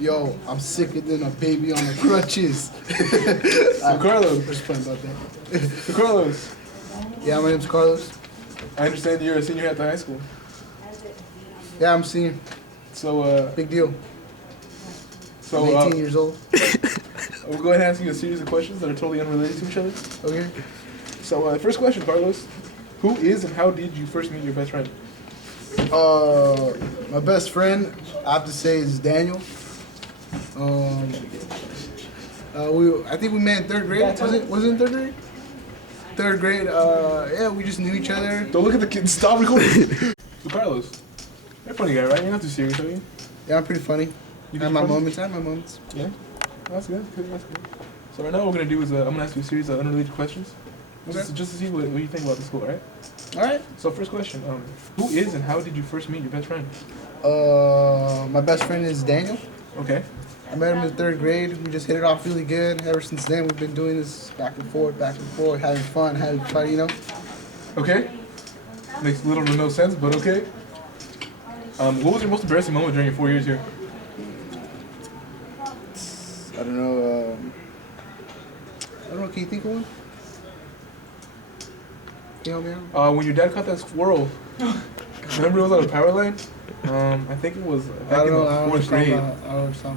Yo, I'm sicker than a baby on the crutches. So Carlos, What's fun about that? so Carlos, Yeah, my name's Carlos. I understand you're a senior at the high school. Yeah, I'm senior. So, Big deal. so I'm 18 years old. we'll go ahead and ask you a series of questions that are totally unrelated to each other. Okay. So, first question, Carlos. Who is and how did you first meet your best friend? My best friend, I have to say, is Daniel. I think we met in third grade. Was it in third grade? Third grade. Yeah, we just knew each other. Don't look at the kids. Stop recording. So, Carlos, you're a funny guy, right? You're not too serious, are you? Yeah, I'm pretty funny. You I have think my you're funny? moments. I have my moments. Yeah. That's good. That's good. So right now what we're gonna do is I'm gonna ask you a series of unrelated questions, just to see what you think about the school, all right? All right. So first question, who is and how did you first meet your best friend? My best friend is Daniel. Okay. I met him in third grade. We just hit it off really good. Ever since then, we've been doing this back and forth, having fun, you know. Okay. Makes little to no sense, but okay. What was your most embarrassing moment during your 4 years here? I don't know. Can you think of one? Can you help me out? When your dad caught that squirrel. Remember it was on a power line? I think it was back in the fourth grade.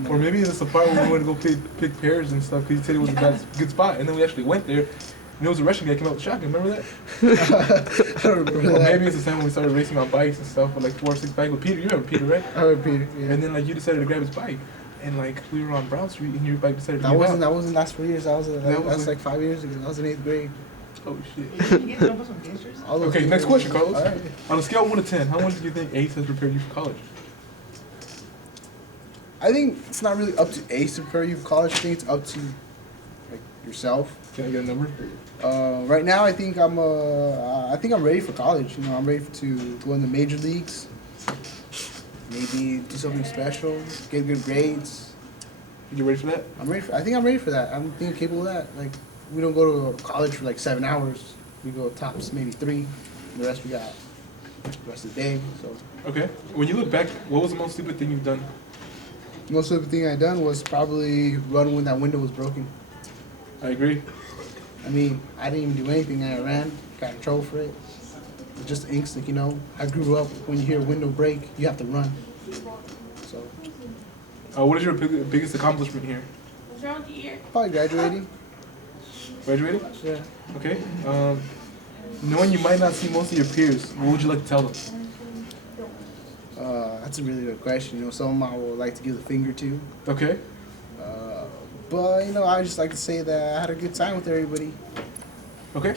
Or maybe it's the part where we went to go pick pears and stuff because he said it was a good spot. And then we actually went there. And it was a Russian guy came out with a shotgun. Remember that? I don't remember Or that. maybe it's the time when we started racing on bikes and stuff with like 4 or 6 bikes with Peter. You remember Peter, right? I heard Peter. Yeah. And then like you decided to grab his bike. And like we were on Brown Street and your bike decided to That give wasn't out. last 4 years. That's was like 5 years ago. That was in 8th grade. Oh shit. All those Okay, things next are- question, Carlos. All right. On a scale of 1 to 10, how much do you think ACE has prepared you for college? I think it's not really up to ACE to prepare you for college. I think it's up to like yourself. Can I get a number? Right now, I think I'm ready for college. You know, I'm ready to go in the major leagues. Maybe do something special. Get good grades. You ready for that? I think I'm ready for that. I'm thinking capable of that. Like, we don't go to college for like 7 hours. We go tops maybe 3. And the rest we got the rest of the day. So Okay. When you look back, what was the most stupid thing you've done? most of the thing I done was probably run when that window was broken. I agree. I mean, I didn't even do anything. I ran, got in trouble for it. It's just instinct, you know. I grew up when you hear a window break, you have to run. So What is your biggest accomplishment here? probably graduating. Graduating? Yeah. Okay. Knowing you might not see most of your peers, what would you like to tell them? That's a really good question. You know, some I would like to give the finger to. Okay. But, you know, I just like to say that I had a good time with everybody Okay.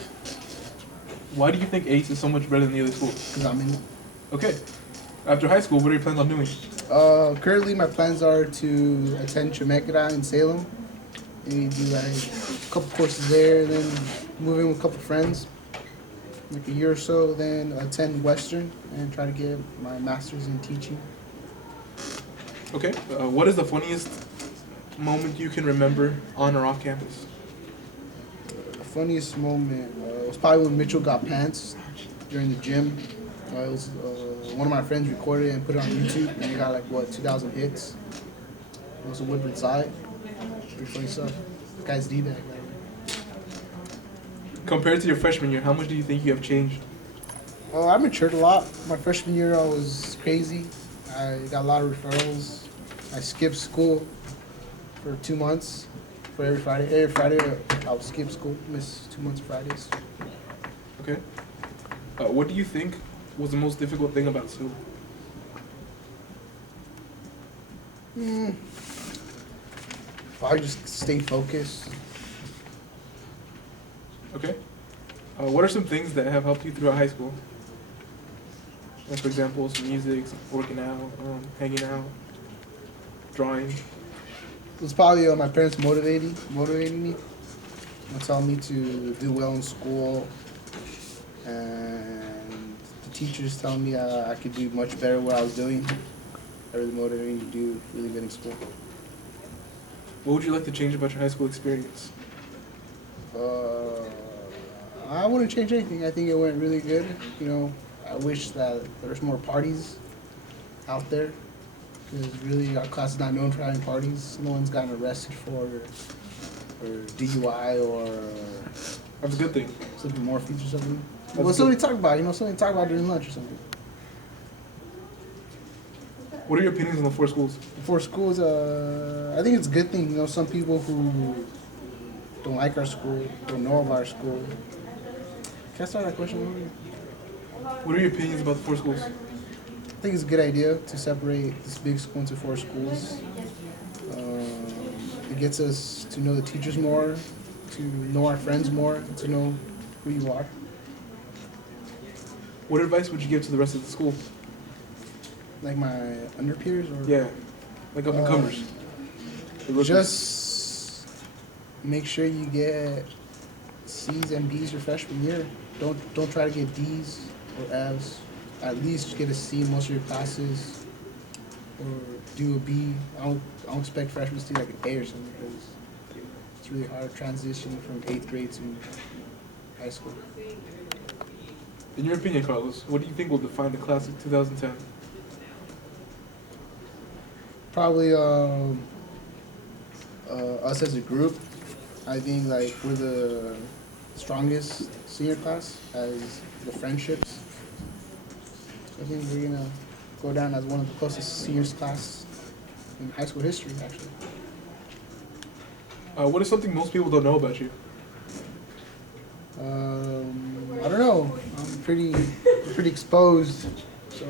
Why do you think ACE is so much better than the other schools? because I'm in it. Okay. After high school, what are your plans on doing? Currently, my plans are to attend Chemeketa in Salem. Maybe do like a couple courses there, and then move in with a couple friends. Like a year or so, then attend Western and try to get my master's in teaching. Okay. What is the funniest moment you can remember on or off campus? The funniest moment was probably when Mitchell got pants during the gym. It was one of my friends recorded it and put it on YouTube, and it got like 2,000 hits. It was a Woodward side. Pretty funny stuff. This guy's D-bag. Compared to your freshman year, how much do you think you have changed? I matured a lot. My freshman year, I was crazy. I got a lot of referrals. I skipped school for 2 months. For every Friday. Every Friday, I would skip school, miss 2 months of Fridays. Okay. What do you think was the most difficult thing about school? Probably just stay focused. Okay. What are some things that have helped you throughout high school? Like, for example, some music, some working out, hanging out, drawing. It was probably my parents motivating me. Telling me to do well in school, and the teachers telling me I could do much better what I was doing. That really motivated me to do really good in school. What would you like to change about your high school experience? I wouldn't change anything. I think it went really good. You know, I wish that there's more parties out there. Because really, our class is not known for having parties. No one's gotten arrested for DUI or That's a good thing. something more features or something. Well, something to talk about. Something to talk about during lunch or something. What are your opinions on the 4 schools? The 4 schools, I think it's a good thing. Some people who don't like our school, don't know of our school. Can I start that question over? What are your opinions about the 4 schools? I think it's a good idea to separate this big school into 4 schools. It gets us to know the teachers more, to know our friends more, to know who you are. What advice would you give to the rest of the school? Like my under peers or Yeah, like up and comers. Just make sure you get C's and B's your freshman year. Don't try to get D's or F's. At least get a C in most of your classes, or do a B. I don't expect freshmen to do like an A or something because it's really hard transitioning from 8th grade to high school. In your opinion, Carlos, what do you think will define the class of 2010? Probably us as a group. I think like we're the strongest senior class as the friendships. I think we're gonna go down as one of the closest seniors class in high school history, actually. What is something most people don't know about you? I don't know. I'm pretty exposed, so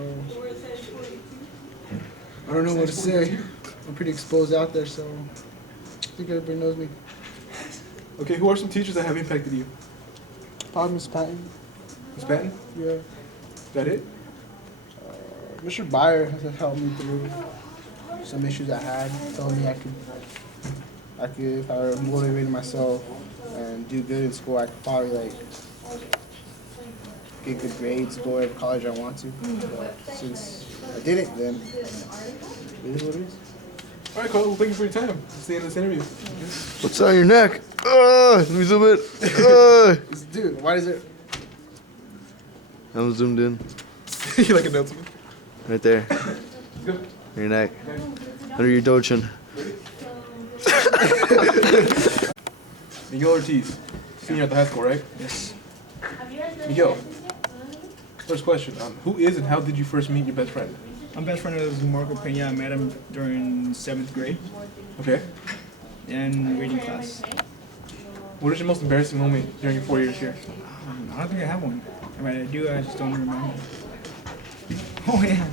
I don't know what to say. I'm pretty exposed out there, so I think everybody knows me. Okay, who are some teachers that have impacted you? Probably Miss Patton. Miss Patton? Yeah. Is that it? Mr. Byer has helped me through some issues I had. Told me I could, if I were motivated myself and do good in school, I could probably like get good grades, go whatever college I want to. But since I didn't, then it is what it is. All right, Carlos. Well, thank you for your time. That's the end of this interview. What's on your neck? Let me zoom in. Dude, why is it? I'm zoomed in. You like announcing? Right there. Go. Your neck. Under your dochin. Miguel Ortiz, senior at the high school, right? Yes. Miguel, first question. Who is and how did you first meet your best friend? My best friend is Marco Pena. I met him during 7th grade Okay. in reading class. What is your most embarrassing moment during your 4 years here? I don't think I have one. I mean, I do, I just don't remember. Oh yeah,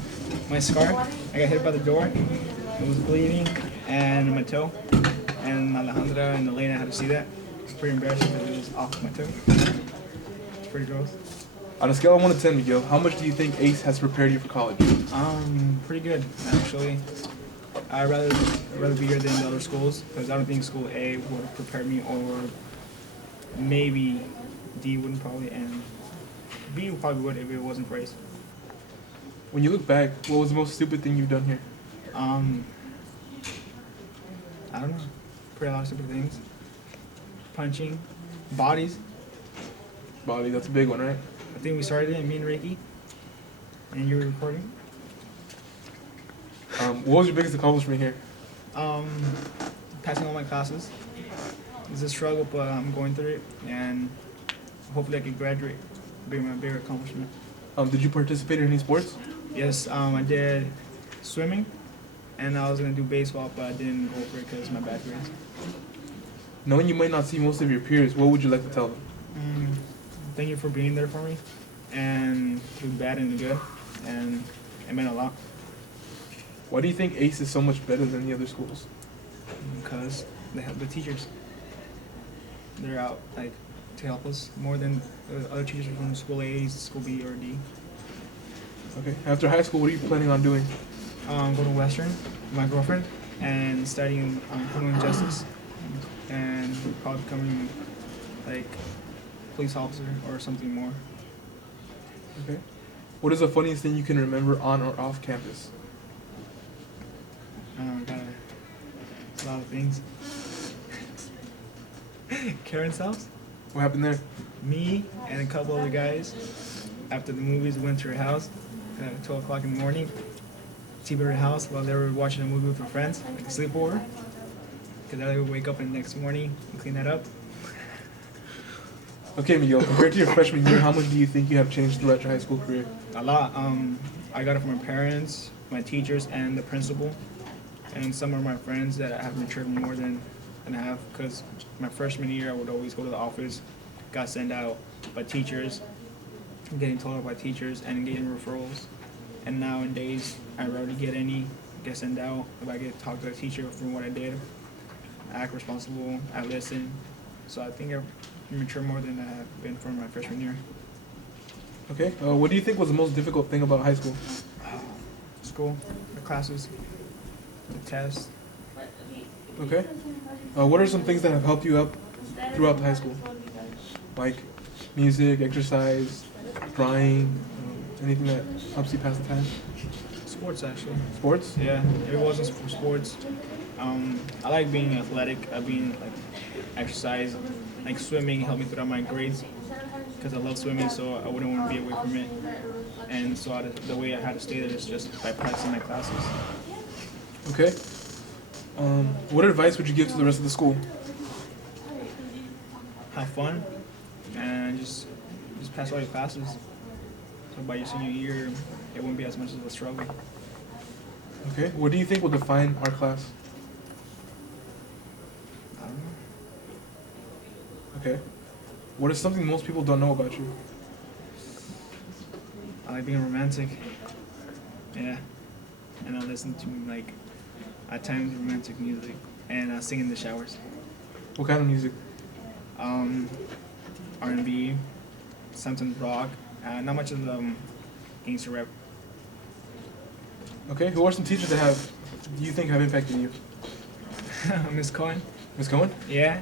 my scar. I got hit by the door. It was bleeding, and my toe. And Alejandra and Elena had to see that. It's pretty embarrassing because it was off my toe. It's pretty gross. On a scale of 1 to 10, Miguel, how much do you think ACE has prepared you for college? Pretty good actually. I'd rather be here than the other schools because I don't think school A would have prepared me, or maybe D wouldn't probably, and B probably would if it wasn't for ACE. When you look back, what was the most stupid thing you've done here? I don't know. Pretty a lot of stupid things. Punching, bodies. Body, that's a big one, right? I think we started it, me and Ricky, and you were recording. What was your biggest accomplishment here? Passing all my classes. It's a struggle, but I'm going through it, and hopefully I can graduate. Be my bigger accomplishment. Did you participate in any sports? Yes, I did swimming, and I was gonna do baseball, but I didn't go for it because of my bad grades. Knowing you might not see most of your peers, what would you like to tell them? Thank you for being there for me, and through bad and good, and it meant a lot. Why do you think ACE is so much better than the other schools? Because they have the teachers. They're out like to help us more than the other teachers from school A, school B, or D. Okay. After high school, what are you planning on doing? Go to Western with my girlfriend and studying criminal justice, and probably becoming like police officer or something more. Okay. What is the funniest thing you can remember on or off campus? Got a lot of things. Karen's house. What happened there? Me and a couple other guys, after the movies, went to her house at 12 o'clock in the morning TV at their house while they were watching a movie with their friends, like a sleepover. Because then they would wake up in the next morning and clean that up. Okay, Miguel, compared to your freshman year, how much do you think you have changed throughout your high school career? A lot. I got it from my parents, my teachers, and the principal, and some of my friends that I have matured more than I have. Because my freshman year, I would always go to the office, got sent out by teachers, getting told off by teachers, and getting referrals. And nowadays, I rarely get sent out. If I get talked to a teacher from what I did, I act responsible, I listen. So I think I've matured more than I have been from my freshman year. Okay, what do you think was the most difficult thing about high school? School, the classes, the tests. Okay. What are some things that have helped you up throughout the high school? Like music, exercise, drawing, anything that helps you pass the time? Sports, actually. Sports? Yeah, if it wasn't for sports, I like being athletic. I being like exercise, like swimming helped me throughout my grades because I love swimming, so I wouldn't want to be away from it. And so the way I had to stay there is just by practicing my classes. Okay. What advice would you give to the rest of the school? Have fun and just pass all your classes. So by your senior year, it won't be as much of a struggle. Okay. What do you think will define our class? I don't know. Okay. What is something most people don't know about you? I like being romantic. Yeah. And I listen to, like, at times romantic music. And I sing in the showers. What kind of music? R&B, sometimes rock. Not much of the gangster rap. Okay. Who are some teachers that you think have impacted you? Miss Cohen. Miss Cohen? Yeah.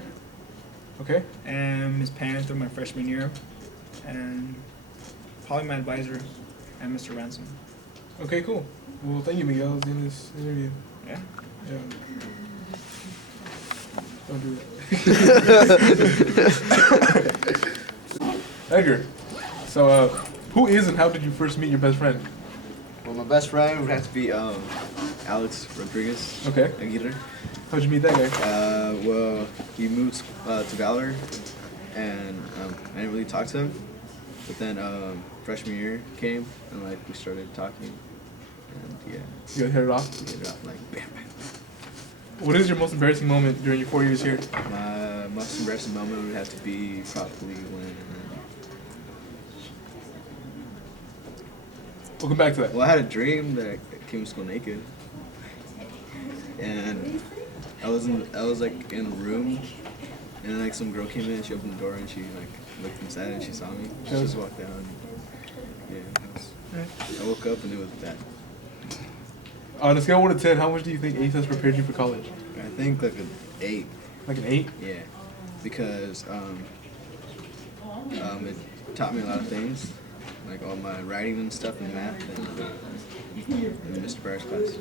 Okay. And Miss Pan through my freshman year. And probably my advisor and Mr. Ransom. Okay, cool. Well, thank you, Miguel, in this interview. Yeah. Yeah. Don't do that. Edgar, so who is and how did you first meet your best friend? Well, my best friend would have to be Alex Rodriguez. Okay. Aguirre. How'd you meet that guy? Well, he moved to Valor, and I didn't really talk to him. But then freshman year came, and like we started talking, and yeah. You guys hit it off? We hit it off like bam, bam. What is your most embarrassing moment during your 4 years here? My most embarrassing moment would have to be probably when. We'll come back to that. Well, I had a dream that I came to school naked, and I was like in a room, and then like some girl came in, she opened the door, and she like looked inside, and she saw me. She just walked down. Yeah, I woke up and it was that. On a scale of 1 to 10, how much do you think ACE has prepared you for college? I think like an 8. Like an 8? Yeah, because it taught me a lot of things, like all my writing and stuff and math and Mr. Barrett's class.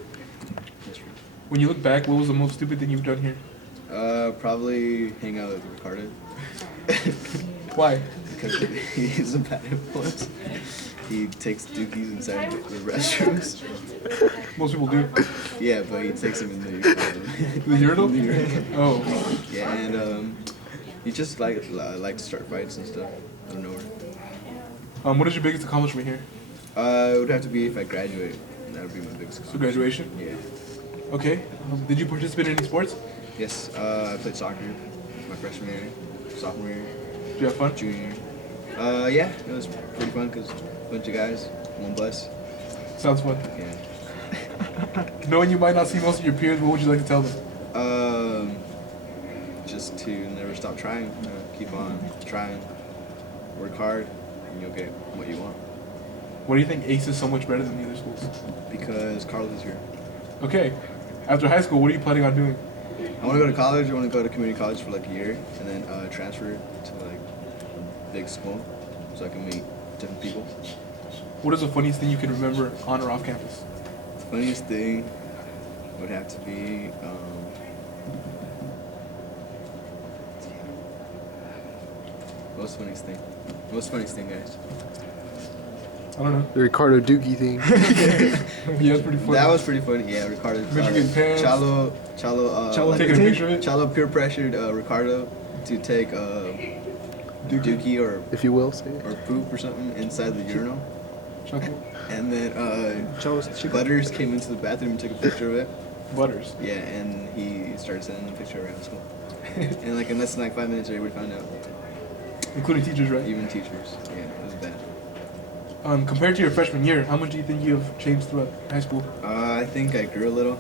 History. When you look back, what was the most stupid thing you've done here? Probably hang out with Ricardo. Why? Because he's a bad influence. He takes dookies inside the restrooms. Most people do. Yeah, but he takes them in the The urinal? the urinal. Oh. Yeah, and he just like to start fights and stuff out of nowhere. What is your biggest accomplishment here? It would have to be if I graduate. That would be my biggest So accomplishment. graduation? Yeah. Okay. Did you participate in any sports? Yes, I played soccer my freshman year, sophomore year, Did you have fun? junior year. Yeah, it was pretty fun because a bunch of guys, one bus. Sounds fun. Yeah. Knowing you might not see most of your peers, what would you like to tell them? Just to never stop trying. You know, keep on trying, work hard, and you'll get what you want. Why do you think ACE is so much better than the other schools? Because Carlos is here. Okay. After high school, what are you planning on doing? I want to go to college. I want to go to community college for like a year, and then transfer to like a big school, so I can meet different people. What is the funniest thing you can remember on or off campus? The funniest thing would have to be most funniest thing, guys. I don't know. The Ricardo Dookie thing. Yeah, that's pretty funny. That was pretty funny. Yeah, Ricardo. Michigan pants. Chalo taking a picture of it. Chalo peer pressured Ricardo to take Dookie or If you will, say it. or poop or something inside the urinal. Chuckle. And then Butters came into the bathroom and took a picture of it. Butters. Yeah, and he started sending the picture around school. And like in less than like 5 minutes, everybody found out. Including teachers, right? Even teachers. Yeah, it was bad. Compared to your freshman year, how much do you think you have changed throughout high school? I think I grew a little.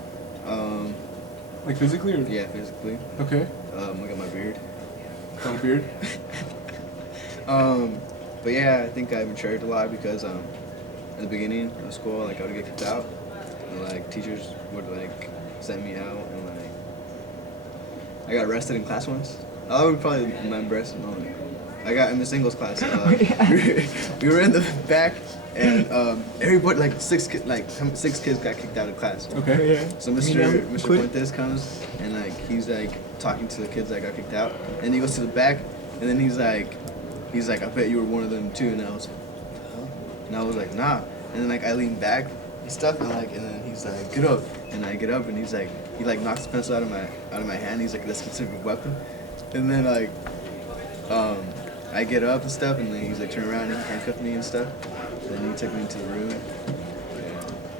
Like physically or? Yeah, physically. Okay. I got my beard. Got a beard? But yeah, I think I matured a lot because at the beginning of school, like I would get kicked out, and like teachers would like send me out, and like I got arrested in class once. That would probably be my embarrassing moment. I got in Miss Engel's class. We were in the back, and everybody like six kids got kicked out of class. Okay. Yeah. So Mr. Fuentes comes and like he's like talking to the kids that got kicked out, and he goes to the back, and then he's like, I bet you were one of them too, and I was like, what the hell? And I was like, nah. And then like I lean back and stuff, and then he's like, get up, and I get up, and he's like, he like knocks the pencil out of my hand. He's like, that's considered a weapon. And then like, I get up and stuff, and then he's like, turn around and handcuffed me and stuff. And then he took me into the room. Yeah.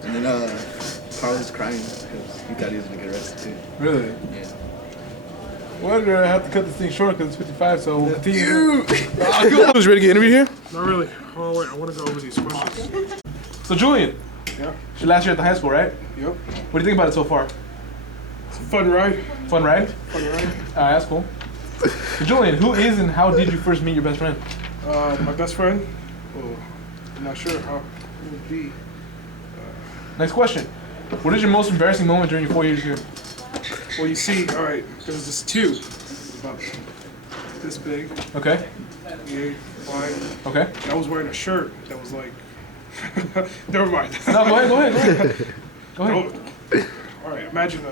And then Carl was crying because he thought he was gonna get arrested too. Really? Yeah. Well, I have to cut this thing short because it's 55, so we'll continue. Who's ready to get interviewed here? Not really. Oh wait, I want to go over these questions. So Julian, Yeah. it's your last year at the high school, right? Yep. What do you think about it so far? It's a fun ride. Fun ride? Fun ride. That's cool. So Julian, who is and how did you first meet your best friend? My best friend. Oh, I'm not sure how it would be. Next question. What is your most embarrassing moment during your 4 years here? Well, you see, all right. There was this tube, about this big, Okay. yay, wide. Okay. And I was wearing a shirt that was like. Never mind. No, go ahead. Go ahead. All right. Imagine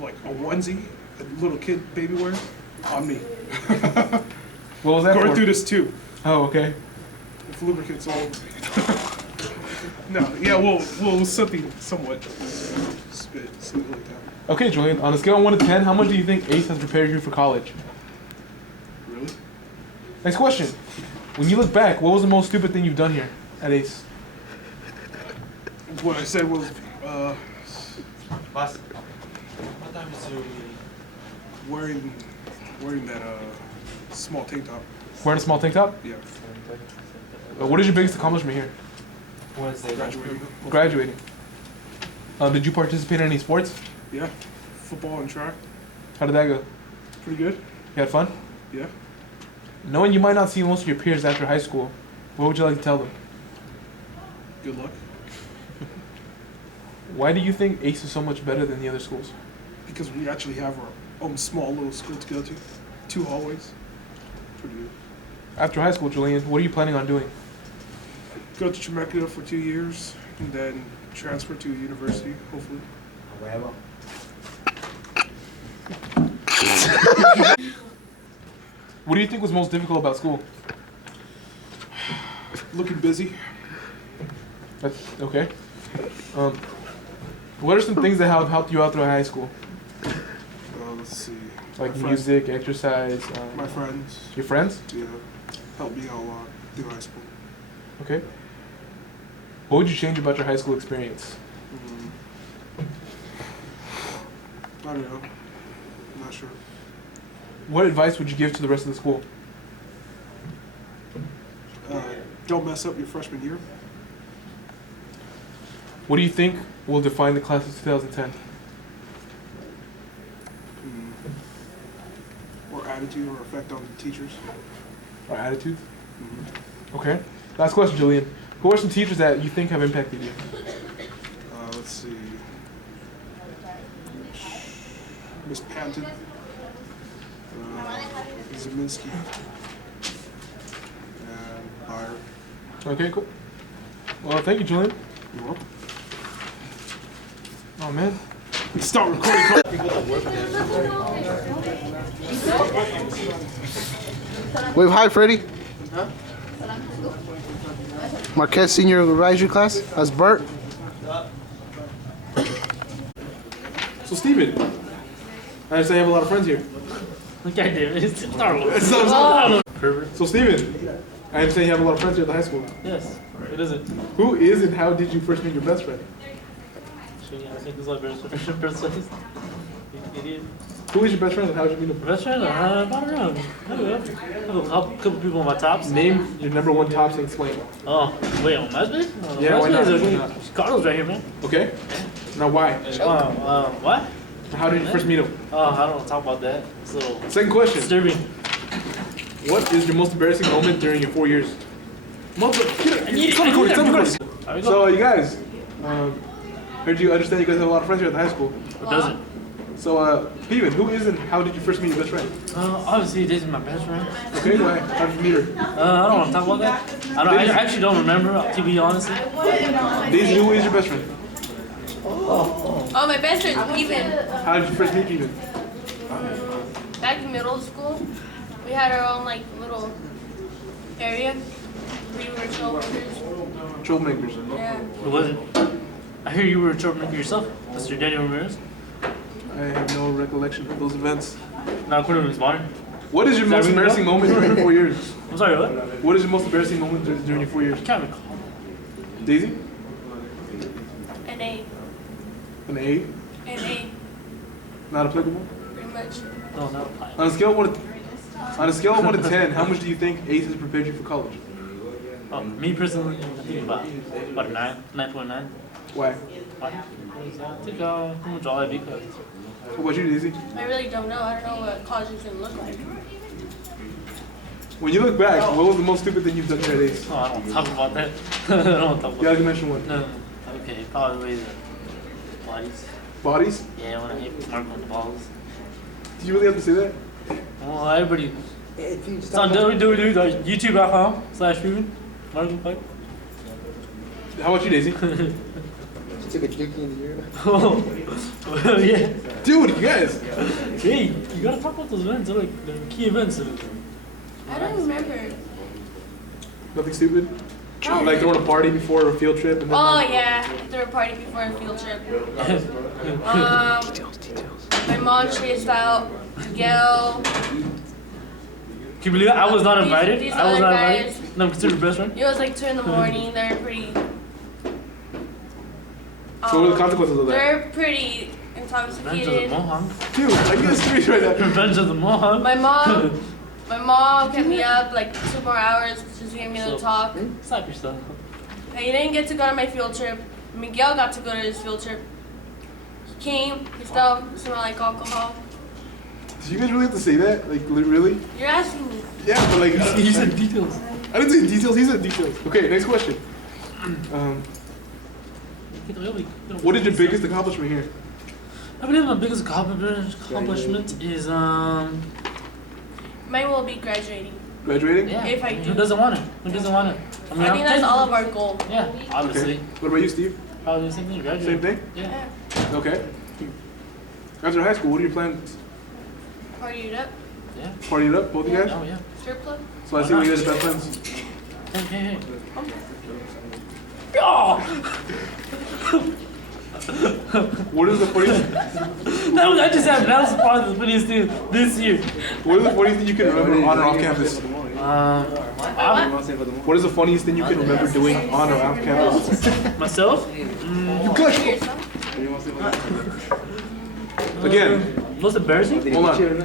like a onesie, a little kid baby wears on me. What was that Going for? through this tube. Oh, okay. With lubricants all over me. No, yeah, well, something somewhat spit, something like that. Okay, Julian, on a scale of 1 to 10, how much do you think ACE has prepared you for college? Really? Next question. When you look back, what was the most stupid thing you've done here at ACE? What I said was, wearing that small tank top. Wearing a small tank top? Yeah, What is your biggest accomplishment here? graduating. Graduating. Did you participate in any sports? Yeah, football and track. How did that go? Pretty good. You had fun? Yeah. Knowing you might not see most of your peers after high school, what would you like to tell them? Good luck. Why do you think ACE is so much better than the other schools? Because we actually have our own small little school to go to. 2 hallways. Pretty good. After high school, Julian, what are you planning on doing? Go to Chemeketa for 2 years, and then transfer to university, hopefully. What do you think was most difficult about school? Looking busy. That's okay. What are some things that have helped you out throughout high school? Let's see. Like My music, exercise. My friends. Your friends? Yeah, helped me out a lot through high school. Okay. What would you change about your high school experience? I don't know. I'm not sure. What advice would you give to the rest of the school? Don't mess up your freshman year. What do you think will define the class of 2010? Or attitude or effect on the teachers. Or attitudes? Okay. Last question, Julian. Who are some teachers that you think have impacted you? Let's see. Miss Panton. Zeminski. And Byer. Okay, cool. Well, thank you, Julian. You're welcome. Oh, man. Start recording. Wave hi, Freddie. Marquette Senior Advisory Class. That's Bert. So Steven, I understand you have a lot of friends here. God damn it, it's Starlo. So Steven, I understand you have a lot of friends here at the high school. Yes, it isn't. Who is and how did you first meet your best friend? Actually, I think this is my best friend. You idiot. Who is your best friend and how did you meet him? Best friend? I don't know. I have a couple people on my tops. Name your number one tops and explain. Oh, wait, on MySpace? Yeah, why not? Okay. Carlos right here, man. Okay. Now why? What? How did you first meet him? Oh, I don't want to talk about that. It's a little Second question. disturbing. What is your most embarrassing moment during your 4 years? So you guys, heard you understand you guys have a lot of friends here at the high school. It doesn't. So, Steven, who is and how did you first meet your best friend? Obviously, Daisy's my best friend. Okay, why? How did you meet her? I don't want to talk about that. I actually don't remember, to be honest. Daisy, who is your best friend? Oh, my best friend, Steven. How did you first meet Steven? Back in middle school, we had our own like little area. We were troublemakers. Troublemakers. Yeah. It wasn't. I hear you were a troublemaker yourself, Mr. Daniel Ramirez. I have no recollection of those events. Not according to his monitor. What is your most embarrassing moment during your 4 years? I'm sorry, what? What is your most embarrassing moment during your 4 years? I can't recall. Daisy? An A. An A? An A. Not applicable? Pretty much. No, not apply. On a scale of 1 to 10, how much do you think ACE has prepared you for college? Oh, me personally, I think about a 9, 9.9. Why? Why? Because I think pretty much all I beat classes. What about you, Daisy? I really don't know. I don't know what college is gonna look like. When you look back, what was the most stupid thing you've done here at ACE? Oh, I don't want to talk about that. I don't want to talk You about gotta that. mention one. No. Okay, probably the bodies. Bodies? Yeah, when I hit Mark on the balls. Do you really have to say that? Well, everybody. It's on www.youtube.com/Steven. Mark on Pipe. How about you, Daisy? Took a dookie in the ear. Oh, yeah. Dude, you guys! Hey, you gotta talk about those events. They're like they're key events. I don't remember. Nothing stupid? Oh. Like throwing a party before a field trip and then Oh yeah, threw a party before a field trip. My mom chased out Miguel. Can you believe it? I was not invited. These I was other not guys. invited. No, I'm considered best friend. It was like 2 in the morning. They're pretty. So what are the consequences of that? They're pretty Revenge of the intoxicated. Mohawk. Dude, I get serious right now. Revenge of the Mohawk. My mom kept me up like 2 more hours just to get me to talk. Stop yourself. And he didn't get to go to my field trip. Miguel got to go to his field trip. He came. He smelled like alcohol. Did you guys really have to say that? Like, really? You're asking me. Yeah, but like, You said details. I didn't say details, he said details. Okay, next question. What is your biggest accomplishment here? I believe my biggest accomplishment is Mine will be graduating. Graduating? yeah. If I Who do. doesn't want it? Who doesn't want it? I think that's all of our goal. Yeah, obviously. Okay. What about you, Steve? Probably the same thing. Graduate. Same thing? Yeah. Okay. After high school, what are your plans? Party it up. Yeah. Party it up, both of you guys? Oh yeah. Strip club. So I see when you guys are best friends. Hey. Oh! What is the funniest? That just happened. That was probably the funniest thing this year. What is the funniest thing you can remember on or off campus? What is the funniest thing you can remember doing on or off campus? Myself? You clutch. Again, Most embarrassing? hold on.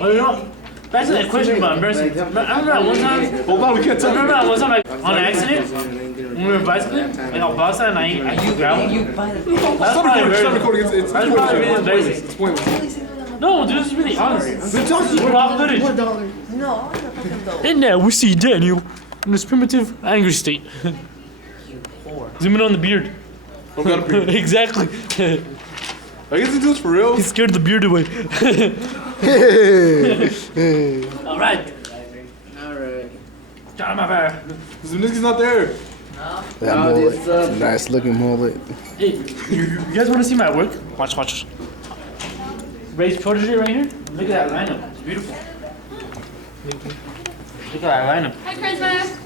Oh, you know, back to that question about embarrassing. I remember that one time. Hold on, we can't I tell remember you. that one time, like, on accident, when we were bicycling, like, I was outside and I gravel. That's Stop probably recording, stop very, recording. It's that's probably really pointless. embarrassing. It's pointless. No, dude, this is really honest. We're off footage. No, And now we see Daniel in his primitive, angry state. Zoom in on the beard. I've got a beard. Exactly. I guess he do this for real. He scared the beard away. All right. John, my fire. Zimniski's not there. That mullet. Nice looking mullet. Hey, you guys want to see my work? Watch. Ray's protege right here. Look at that lineup. It's beautiful. Look at that lineup. Hi, Christmas.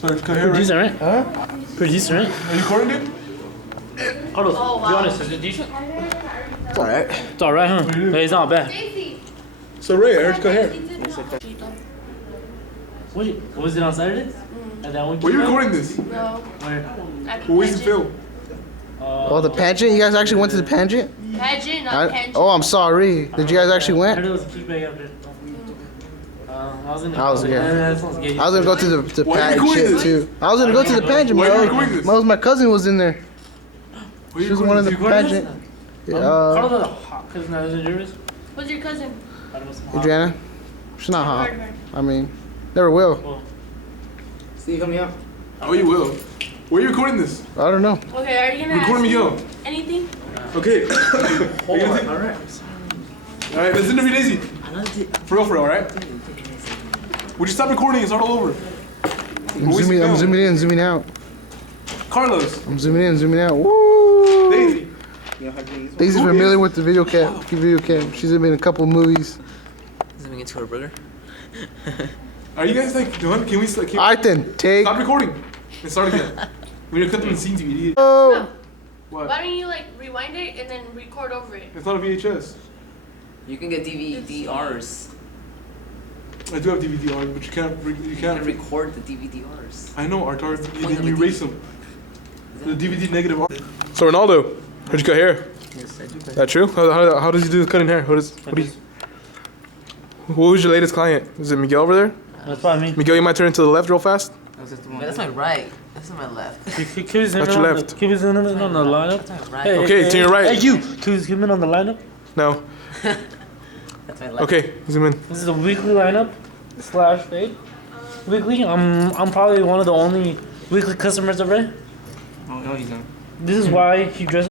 Sorry, cut hair, right? Pretty decent, right? Huh? Pretty decent, right? Are you recording, dude? Carlos, Oh, be wow. honest, is it decent? It's alright. It's alright, huh? Yeah, it's not bad. So Ray, I heard you cut hair. Wait, was it on Saturday? And that one Where are you came out? recording this? No. Where? Who was the film? Oh, the pageant? You guys actually went to the pageant? Pageant, not pageant. Oh, I'm sorry. Did you guys actually I went? heard it was a kickback after. I was gonna. I was- yeah. That sounds gay. I was gonna go to the Why are you pageant recording shit this? too. I was gonna go to the pageant, Why are you bro. recording this? My cousin was in there. Where are She you was one of the recording this? pageant. Carlos Yeah, had a hot cousin that was in Jervis. Who's your cousin? Adriana. She's not hot. Heard her. I mean, never will. See, help me out. Oh, you will. Where are you recording this? I don't know. Okay, are you gonna Record ask Miguel. anything? Okay. Hold on, alright. Alright, let's interview Daisy. For real, alright? Would you stop recording and start all over? I'm zooming in, zooming out. Carlos. I'm zooming in, zooming out. Woo! Daisy. Daisy's Who familiar is- with the video cam. She's been in a couple movies. Zooming into her burger. Are you guys like done? Can we like, Alright then, take. stop recording and start again? We're gonna cut them the scenes, you idiot. Oh. What? Why don't you like rewind it and then record over it? It's not a VHS. You can get DVD-Rs. I do have DVD-R, but you can't. You You can can't. record the DVD-Rs. I know, Artar. Point Then you of erase them. The DVD negative. So Ronaldo, how'd you cut hair? Yes, I do. That true? How does he do the cutting hair? What do you? Who was your latest client? Is it Miguel over there? That's probably me. Miguel, you might turn to the left real fast. Man, that's my right. That's my left. Can you zoom That's in your on left. the- Can you zoom in on the lineup? That's my right. Hey, Okay, to your right. Hey, you. Can you zoom in on the lineup? No. That's my left. Okay, zoom in. This is a weekly lineup / fade. Weekly. I'm probably one of the only weekly customers of Ray. Oh, no, he's not. This is why he dresses.